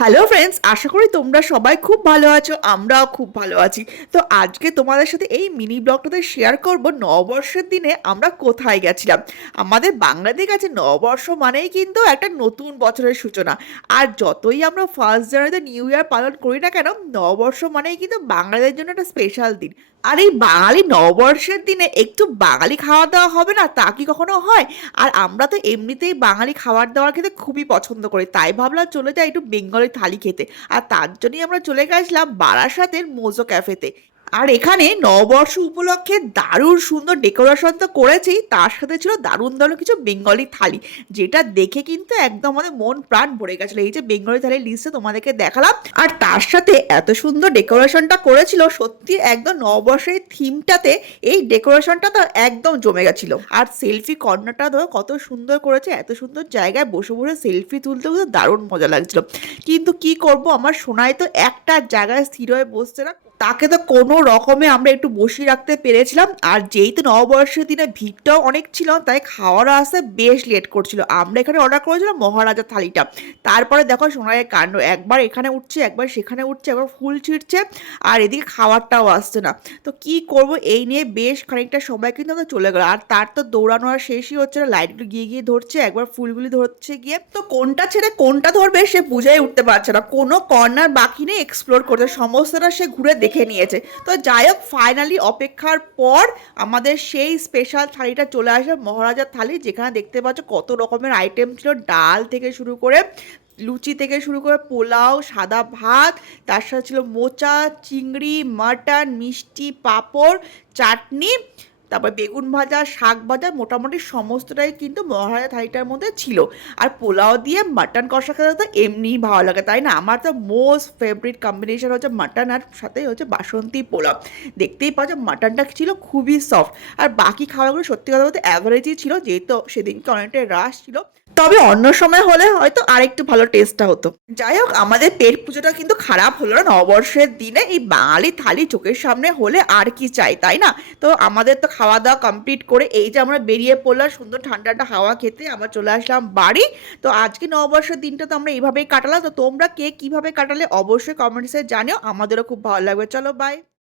Hello friends, আশা করি তোমরা সবাই খুব ভালো আছো। আমরাও খুব ভালো আছি। তো আজকে তোমাদের সাথে এই মিনি ব্লগটাতে শেয়ার করব নববর্ষের দিনে আমরা কোথায় গেছিলাম। আমাদের বাঙালিদের কাছে নববর্ষ মানেই কিন্তু একটা নতুন বছরের সূচনা। আর যতই আমরা ফার্স্ট জানুয়ারিতে নিউ ইয়ার পালন করি না কেন, নববর্ষ মানেই কিন্তু বাঙালিদের জন্য একটা স্পেশাল দিন। আর এই বাঙালি নববর্ষের দিনে একটু বাঙালি খাওয়া দাওয়া হবে না, তা কি কখনো হয়? আর আমরা তো এমনিতেই বাঙালি খাবার দাবার খেতে খুবই পছন্দ করি, তাই ভাবলাম চলে যাই একটু বেঙ্গলি থালি খেতে। আর তার জন্যই আমরা চলে গেছিলাম বারাসাতের মোজো ক্যাফেতে। আর এখানে নববর্ষ উপলক্ষে দারুণ সুন্দর ডেকোরেশন তো করেছেই, তার সাথে ছিল দারুণ দারুণ কিছু বেঙ্গলি থালি, যেটা দেখে কিন্তু একদম আমাদের মন প্রাণ ভরে গেছিল। এই যে বেঙ্গলি থালির লিস্টে তোমাদেরকে দেখালাম, আর তার সাথে এত সুন্দর ডেকোরেশনটা করেছিল, সত্যি একদম নববর্ষের থিমটাতে এই ডেকোরেশনটা তো একদম জমে গেছিল। আর সেলফি কর্নারটা ধরো কত সুন্দর করেছে, এত সুন্দর জায়গায় বসে বসে সেলফি তুলতে কিন্তু দারুণ মজা লাগছিল। কিন্তু কি করব, আমার সোনাই তো একটা জায়গায় স্থির হয়ে বসছে না, তাকে তো কোনো রকমে আমরা একটু বসিয়ে রাখতে পেরেছিলাম। আর যেহেতু নববর্ষের দিনে ভিড়টাও অনেক ছিল, তাই খাওয়ার আসতে বেশ লেট করছিল। আমরা এখানে অর্ডার করেছিলাম মহারাজা থালিটা। তারপরে দেখো সোনাইয়ের কাণ্ড, একবার এখানে উঠছে, একবার সেখানে উঠছে, একবার ফুল ছিঁড়ছে, আর এদিকে খাবারটাও আসছে না। তো কি করব, এই নিয়ে বেশ খানিকটা সময় কিন্তু আমাদের চলে গেল। আর তার তো দৌড়ানো আর শেষই হচ্ছে না, লাইটগুলো গিয়ে গিয়ে ধরছে, একবার ফুলগুলি ধরছে গিয়ে, তো কোনটা ছেড়ে কোনটা ধরবে সে বুঝেই উঠতে পারছে না। কোনো কর্নার বাকি নেই এক্সপ্লোর করতে, সমস্তটা সে ঘুরে দেখে নিয়েছে। তো যাই হোক, ফাইনালি অপেক্ষার পর আমাদের সেই স্পেশাল থালিটা চলে আসে, মহারাজার থালি, যেখানে দেখতে পাচ্ছ কত রকমের আইটেম ছিল, ডাল থেকে শুরু করে লুচি থেকে শুরু করে পোলাও, সাদা ভাত, তার সাথে ছিল মোচা, চিংড়ি, মাটন, মিষ্টি, পাঁপড়, চাটনি, তারপর বেগুন ভাজা, শাক ভাজা, মোটামুটি সমস্তটাই কিন্তু মহারাজা থালিটার মধ্যে ছিল। আর পোলাও দিয়ে মাটন কষা খেতে তো এমনিই ভালো লাগে, তাই না? আমার তো মোস্ট ফেভারিট কম্বিনেশন হচ্ছে মাটন, আর সাথে হচ্ছে বাসন্তী পোলাও। দেখতেই পাচ্ছ মাটনটা ছিল খুবই সফট। আর বাকি খাবারগুলো সত্যি কথা বলতে অ্যাভারেজই ছিল, যেহেতু সেদিনকে অনেকটাই রাশ ছিল। তবে অন্য সময় হলে হয়তো আরেকটু ভালো টেস্টটা হতো। যাই হোক, আমাদের পেট পুজোটা কিন্তু খারাপ হলো না। নববর্ষের দিনে এই বাঙালি থালি চোখের সামনে হলে আর কি চাই, তাই না? তো আমাদের তো খাওয়া দাওয়া কমপ্লিট করে এই যে আমরা বেরিয়ে পড়লাম সুন্দর ঠান্ডা ঠান্ডা হাওয়া খেতে, আমরা চলে আসলাম বাড়ি। তো আজকে নববর্ষের দিনটা তো আমরা এইভাবেই কাটালাম। তো তোমরা কে কিভাবে কাটালে অবশ্যই কমেন্টসে জানিও, আমাদেরও খুব ভালো লাগবে। চলো বাই।